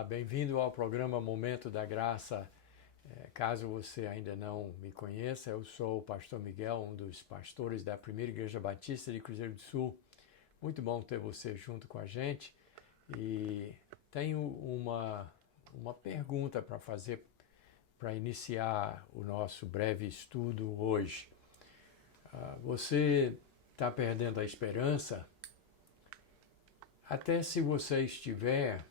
Olá, bem-vindo ao programa Momento da Graça. Caso você ainda não me conheça, eu sou o pastor Miguel, um dos pastores da Primeira Igreja Batista de Cruzeiro do Sul. Muito bom ter você junto com a gente e tenho uma pergunta para fazer para iniciar o nosso breve estudo hoje. Você está perdendo a esperança? Até se você estiver,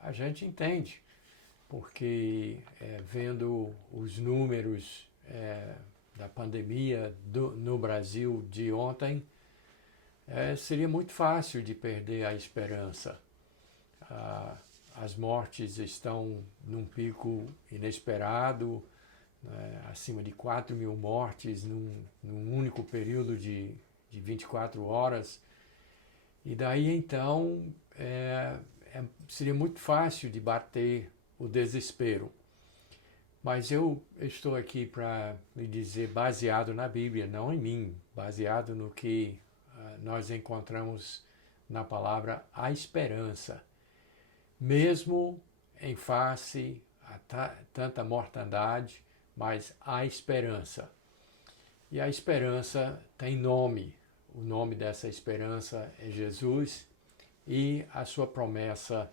a gente entende, porque vendo os números da pandemia no Brasil de ontem, seria muito fácil de perder a esperança. As mortes estão num pico inesperado, acima de 4 mil mortes num único período de 24 horas. E daí então seria muito fácil de bater o desespero. Mas eu estou aqui para lhe dizer, baseado na Bíblia, não em mim, baseado no que nós encontramos na palavra a esperança. Mesmo em face a tanta mortandade, mas a esperança. E a esperança tem nome. O nome dessa esperança é Jesus e a sua promessa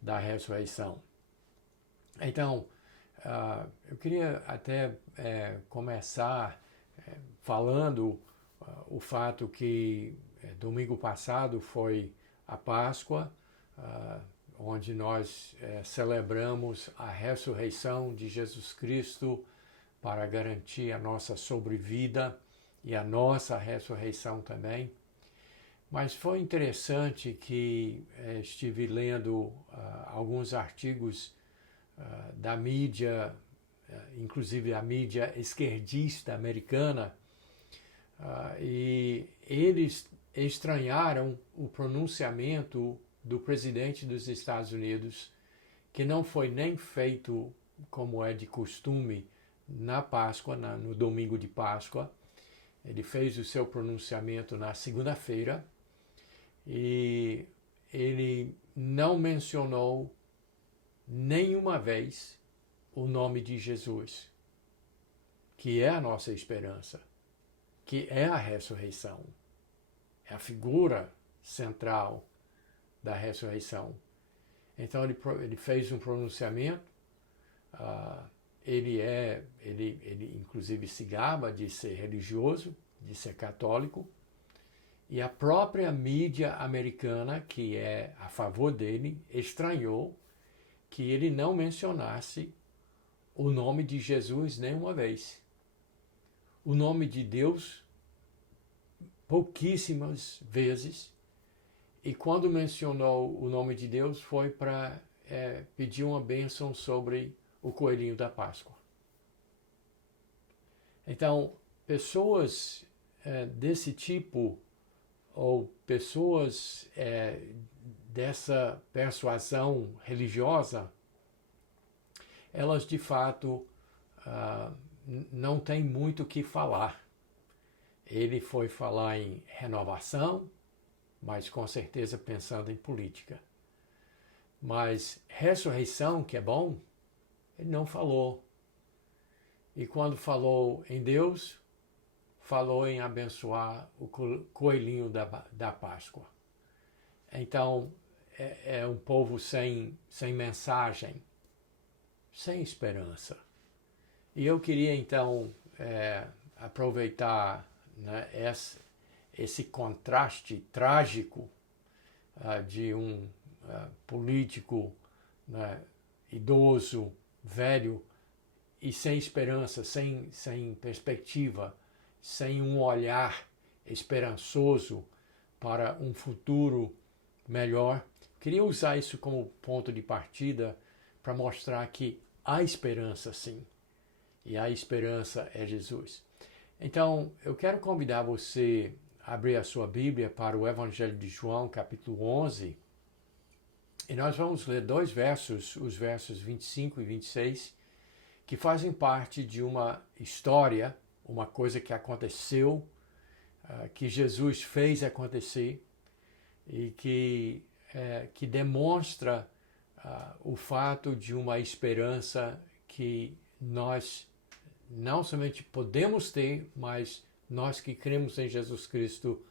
da ressurreição. Então, eu queria até começar falando o fato que domingo passado foi a Páscoa, onde nós celebramos a ressurreição de Jesus Cristo para garantir a nossa sobrevida e a nossa ressurreição também. Mas foi interessante que estive lendo alguns artigos da mídia, inclusive a mídia esquerdista americana, e eles estranharam o pronunciamento do presidente dos Estados Unidos, que não foi nem feito como é de costume na Páscoa, no domingo de Páscoa. Ele fez o seu pronunciamento na segunda-feira e ele não mencionou nenhuma vez o nome de Jesus, que é a nossa esperança, que é a ressurreição, é a figura central da ressurreição. Então ele fez um pronunciamento, ele inclusive se gaba de ser religioso, de ser católico, e a própria mídia americana, que é a favor dele, estranhou que ele não mencionasse o nome de Jesus nenhuma vez. O nome de Deus, pouquíssimas vezes, e quando mencionou o nome de Deus foi para pedir uma bênção sobre o coelhinho da Páscoa. Então, pessoas desse tipo, ou pessoas dessa persuasão religiosa, elas de fato não têm muito o que falar. Ele foi falar em renovação, mas com certeza pensando em política. Mas ressurreição, que é bom, ele não falou. E quando falou em Deus, falou em abençoar o coelhinho da Páscoa. Então, é um povo sem mensagem, sem esperança. E eu queria, então, aproveitar esse contraste trágico de um político idoso, velho e sem esperança, sem perspectiva, sem um olhar esperançoso para um futuro melhor. Queria usar isso como ponto de partida para mostrar que há esperança sim, e a esperança é Jesus. Então, eu quero convidar você a abrir a sua Bíblia para o Evangelho de João, capítulo 11, e nós vamos ler dois versos, os versos 25 e 26, que fazem parte de uma história, uma coisa que aconteceu, que Jesus fez acontecer e que demonstra o fato de uma esperança que nós não somente podemos ter, mas nós que cremos em Jesus Cristo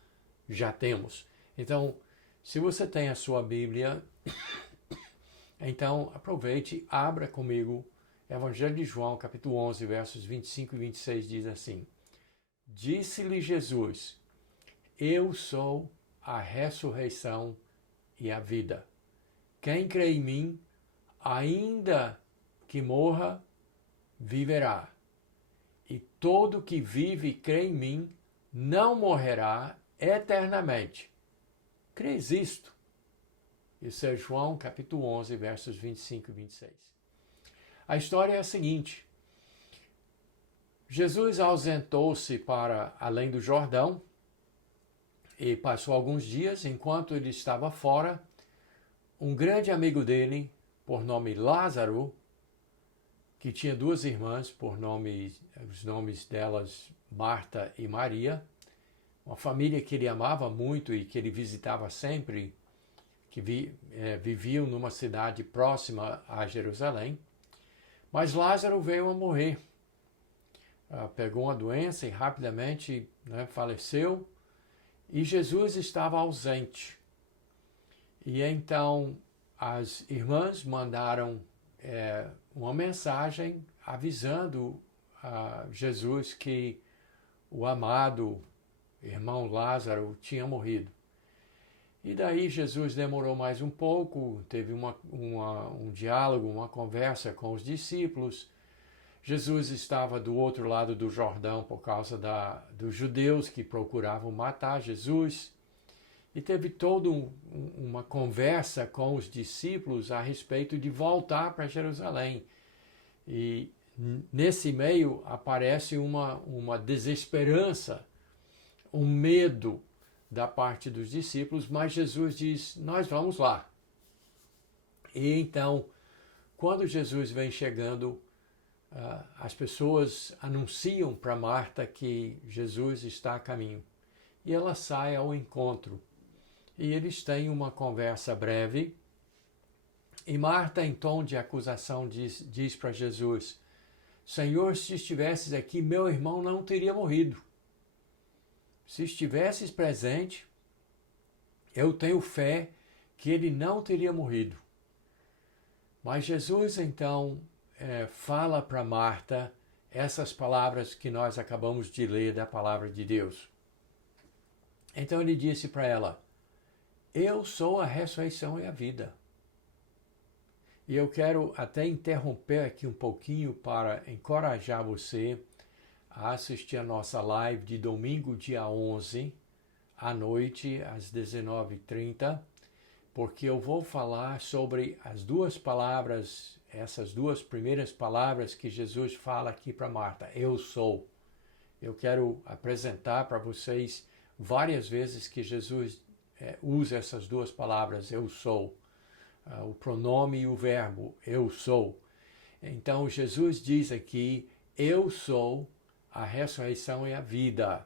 já temos. Então, se você tem a sua Bíblia, então aproveite, abra comigo Evangelho de João, capítulo 11, versos 25 e 26, diz assim: Disse-lhe Jesus: Eu sou a ressurreição e a vida. Quem crê em mim, ainda que morra, viverá. E todo que vive e crê em mim não morrerá eternamente. Crês isto? Isso é João capítulo 11, versos 25 e 26. A história é a seguinte: Jesus ausentou-se para além do Jordão e passou alguns dias. Enquanto ele estava fora, um grande amigo dele, por nome Lázaro, que tinha duas irmãs, por nome, os nomes delas Marta e Maria, uma família que ele amava muito e que ele visitava sempre, que viviam numa cidade próxima a Jerusalém. Mas Lázaro veio a morrer. Pegou uma doença e rapidamente faleceu. E Jesus estava ausente. E então as irmãs mandaram uma mensagem avisando a Jesus que o amado irmão Lázaro tinha morrido. E daí Jesus demorou mais um pouco, teve um diálogo, uma conversa com os discípulos. Jesus estava do outro lado do Jordão por causa dos judeus que procuravam matar Jesus. E teve toda uma conversa com os discípulos a respeito de voltar para Jerusalém. E nesse meio aparece uma desesperança, um medo da parte dos discípulos, mas Jesus diz: nós vamos lá. E então, quando Jesus vem chegando, as pessoas anunciam para Marta que Jesus está a caminho. E ela sai ao encontro. E eles têm uma conversa breve. E Marta, em tom de acusação, diz para Jesus: Senhor, se estivesses aqui, meu irmão não teria morrido. Se estivesses presente, eu tenho fé que ele não teria morrido. Mas Jesus, então, fala para Marta essas palavras que nós acabamos de ler da palavra de Deus. Então ele disse para ela: Eu sou a ressurreição e a vida. E eu quero até interromper aqui um pouquinho para encorajar você a assistir a nossa live de domingo, dia 11, à noite, às 19h30, porque eu vou falar sobre as duas palavras, essas duas primeiras palavras que Jesus fala aqui para Marta: Eu sou. Eu quero apresentar para vocês várias vezes que Jesus usa essas duas palavras: eu sou. O pronome e o verbo, eu sou. Então Jesus diz aqui: eu sou a ressurreição e a vida.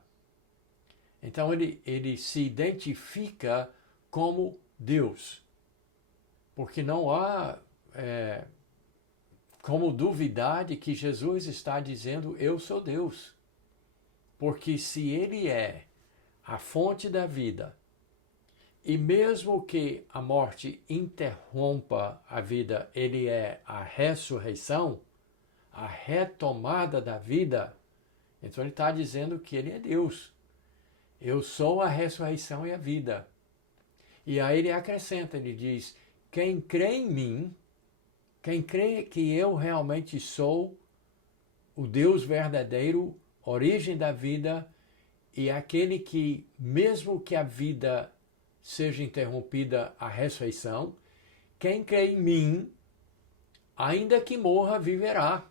Então ele se identifica como Deus, porque não há como duvidar de que Jesus está dizendo: eu sou Deus. Porque se ele é a fonte da vida, e mesmo que a morte interrompa a vida, ele é a ressurreição, a retomada da vida, então ele está dizendo que ele é Deus. Eu sou a ressurreição e a vida. E aí ele acrescenta, ele diz: quem crê em mim, quem crê que eu realmente sou o Deus verdadeiro, origem da vida, e aquele que, mesmo que a vida seja interrompida, a ressurreição, quem crê em mim, ainda que morra, viverá.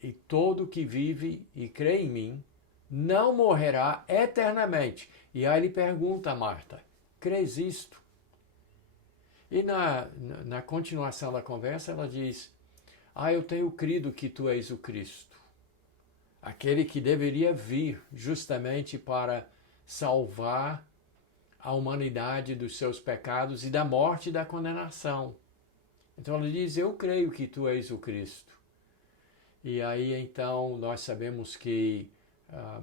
E todo que vive e crê em mim não morrerá eternamente. E aí ele pergunta a Marta: crês isto? E na continuação da conversa ela diz: eu tenho crido que tu és o Cristo, aquele que deveria vir justamente para salvar a humanidade dos seus pecados e da morte e da condenação. Então ele diz, eu creio que tu és o Cristo. E aí então nós sabemos que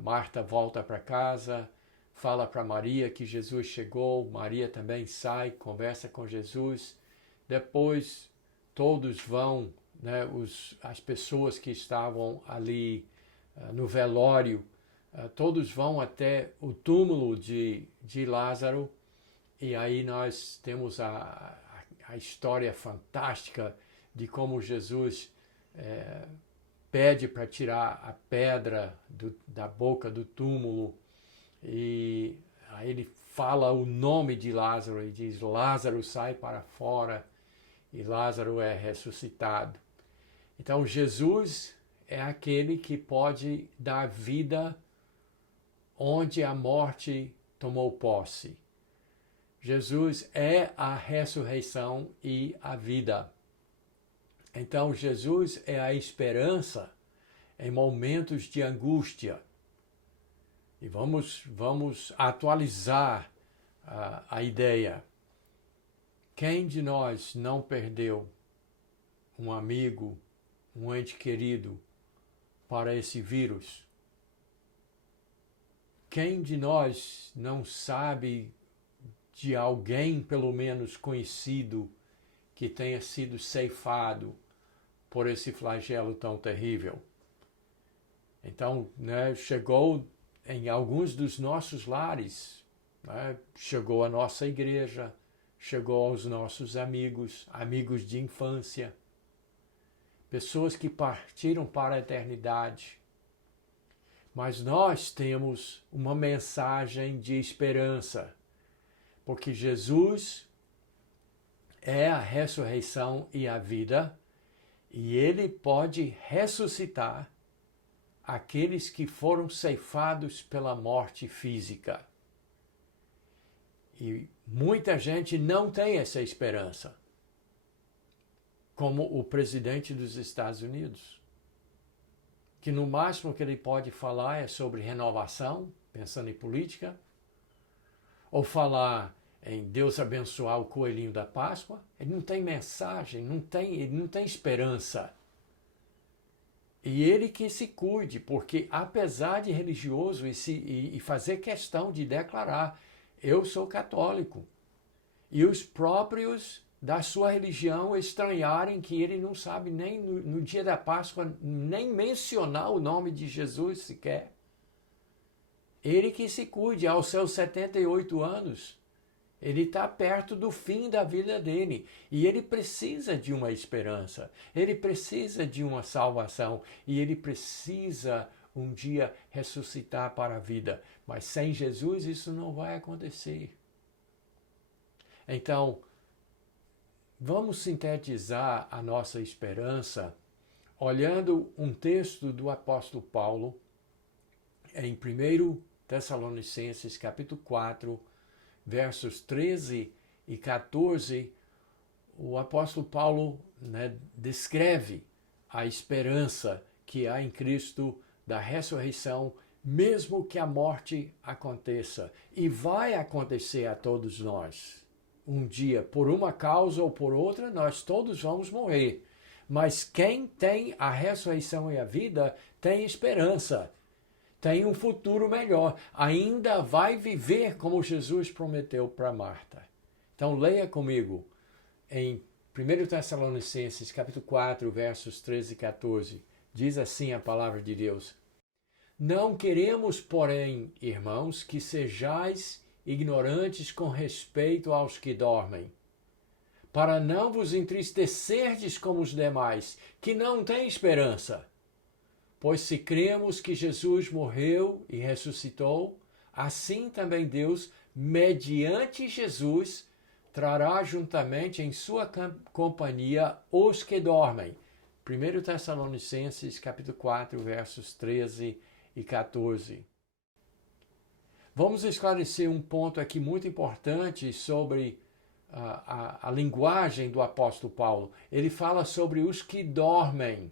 Marta volta para casa, fala para Maria que Jesus chegou, Maria também sai, conversa com Jesus. Depois todos vão, né, as pessoas que estavam ali no velório, todos vão até o túmulo de Lázaro, e aí nós temos a história fantástica de como Jesus pede para tirar a pedra da boca do túmulo, e aí ele fala o nome de Lázaro e diz, Lázaro sai para fora, e Lázaro é ressuscitado. Então Jesus é aquele que pode dar vida onde a morte tomou posse. Jesus é a ressurreição e a vida. Então Jesus é a esperança em momentos de angústia. E vamos atualizar a ideia. Quem de nós não perdeu um amigo, um ente querido para esse vírus? Quem de nós não sabe de alguém, pelo menos conhecido, que tenha sido ceifado por esse flagelo tão terrível? Então, né, chegou em alguns dos nossos lares, né, chegou à nossa igreja, chegou aos nossos amigos, amigos de infância, pessoas que partiram para a eternidade. Mas nós temos uma mensagem de esperança, porque Jesus é a ressurreição e a vida, e ele pode ressuscitar aqueles que foram ceifados pela morte física. E muita gente não tem essa esperança, como o presidente dos Estados Unidos, que no máximo que ele pode falar é sobre renovação, pensando em política, ou falar em Deus abençoar o coelhinho da Páscoa. Ele não tem mensagem, ele não tem esperança. E ele que se cuide, porque apesar de religioso e fazer questão de declarar, eu sou católico, e os próprios da sua religião estranharem que ele não sabe nem no dia da Páscoa, nem mencionar o nome de Jesus sequer. Ele que se cuide, aos seus 78 anos, ele está perto do fim da vida dele, e ele precisa de uma esperança, ele precisa de uma salvação, e ele precisa um dia ressuscitar para a vida. Mas sem Jesus isso não vai acontecer. Então, vamos sintetizar a nossa esperança olhando um texto do apóstolo Paulo em 1 Tessalonicenses capítulo 4, versos 13 e 14, o apóstolo Paulo, né, descreve a esperança que há em Cristo da ressurreição, mesmo que a morte aconteça. E vai acontecer a todos nós. Um dia, por uma causa ou por outra, nós todos vamos morrer. Mas quem tem a ressurreição e a vida tem esperança. Tem um futuro melhor, ainda vai viver como Jesus prometeu para Marta. Então leia comigo em 1 Tessalonicenses capítulo 4, versos 13 e 14. Diz assim a palavra de Deus: Não queremos, porém, irmãos, que sejais ignorantes com respeito aos que dormem, para não vos entristecerdes como os demais, que não têm esperança. Pois se cremos que Jesus morreu e ressuscitou, assim também Deus, mediante Jesus, trará juntamente em sua companhia os que dormem. 1 Tessalonicenses capítulo 4, versos 13 e 14. Vamos esclarecer um ponto aqui muito importante sobre a linguagem do apóstolo Paulo. Ele fala sobre os que dormem.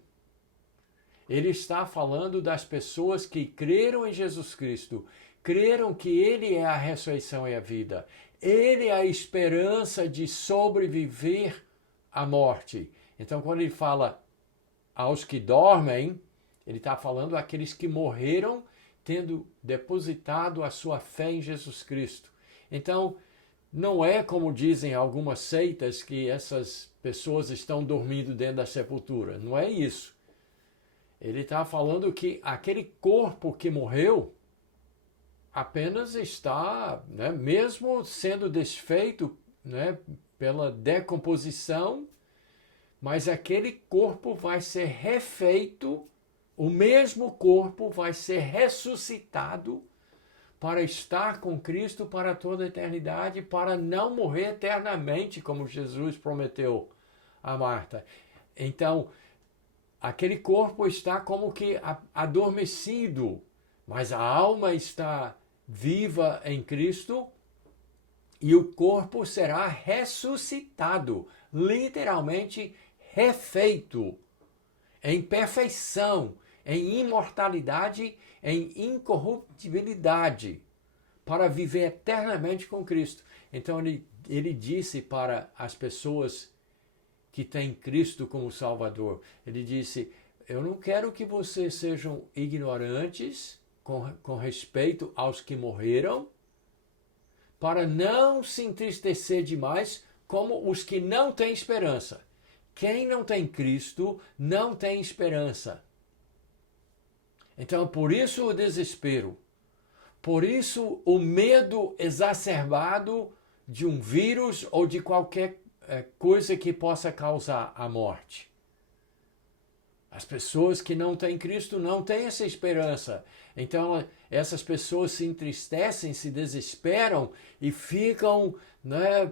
Ele está falando das pessoas que creram em Jesus Cristo, creram que Ele é a ressurreição e a vida. Ele é a esperança de sobreviver a morte. Então, quando ele fala aos que dormem, ele está falando àqueles que morreram tendo depositado a sua fé em Jesus Cristo. Então, não é como dizem algumas seitas que essas pessoas estão dormindo dentro da sepultura. Não é isso. Ele está falando que aquele corpo que morreu apenas está, né, mesmo sendo desfeito, né, pela decomposição, mas aquele corpo vai ser refeito, o mesmo corpo vai ser ressuscitado para estar com Cristo para toda a eternidade, para não morrer eternamente, como Jesus prometeu a Marta. Então, aquele corpo está como que adormecido, mas a alma está viva em Cristo e o corpo será ressuscitado, literalmente refeito, em perfeição, em imortalidade, em incorruptibilidade, para viver eternamente com Cristo. Então ele disse para as pessoas que têm Cristo como Salvador, ele disse: eu não quero que vocês sejam ignorantes com respeito aos que morreram, para não se entristecer demais como os que não têm esperança. Quem não tem Cristo não tem esperança. Então, por isso o desespero, por isso o medo exacerbado de um vírus ou de qualquer coisa que possa causar a morte. As pessoas que não têm Cristo não têm essa esperança. Então, essas pessoas se entristecem, se desesperam e ficam, né,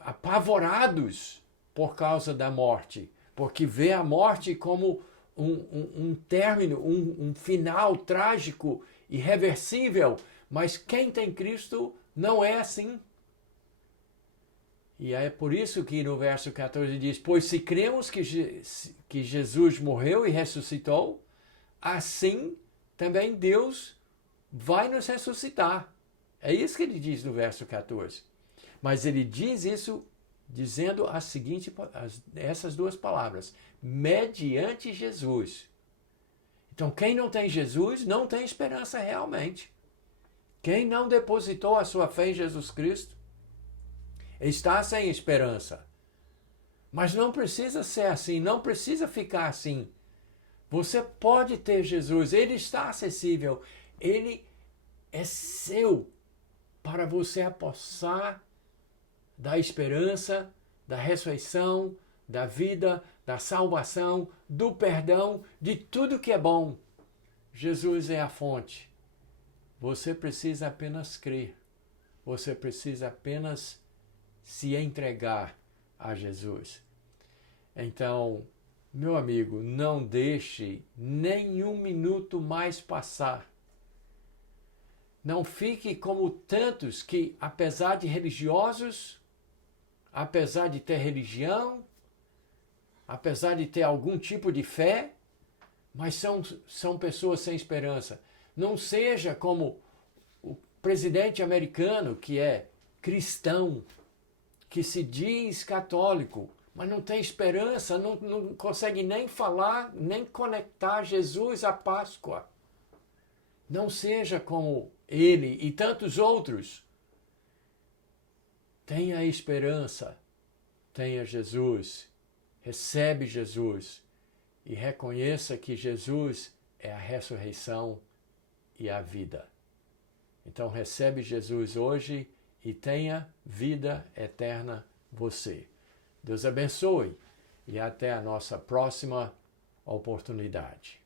apavorados por causa da morte, porque vê a morte como um término, um final trágico, irreversível. Mas quem tem Cristo não é assim. E é por isso que no verso 14 diz: pois se cremos que Jesus morreu e ressuscitou, assim também Deus vai nos ressuscitar. É isso que ele diz no verso 14. Mas ele diz isso dizendo essas duas palavras: mediante Jesus. Então, quem não tem Jesus não tem esperança realmente. Quem não depositou a sua fé em Jesus Cristo está sem esperança. Mas não precisa ser assim, não precisa ficar assim. Você pode ter Jesus, ele está acessível, ele é seu para você apossar da esperança, da ressurreição, da vida, da salvação, do perdão, de tudo que é bom. Jesus é a fonte. Você precisa apenas crer. Você precisa apenas se entregar a Jesus. Então, meu amigo, não deixe nenhum minuto mais passar. Não fique como tantos que, apesar de religiosos, apesar de ter religião, apesar de ter algum tipo de fé, mas são pessoas sem esperança. Não seja como o presidente americano, que é cristão, que se diz católico, mas não tem esperança, não consegue nem falar, nem conectar Jesus à Páscoa. Não seja como ele e tantos outros. Tenha esperança, tenha Jesus, recebe Jesus e reconheça que Jesus é a ressurreição e a vida. Então recebe Jesus hoje e tenha vida eterna você. Deus abençoe e até a nossa próxima oportunidade.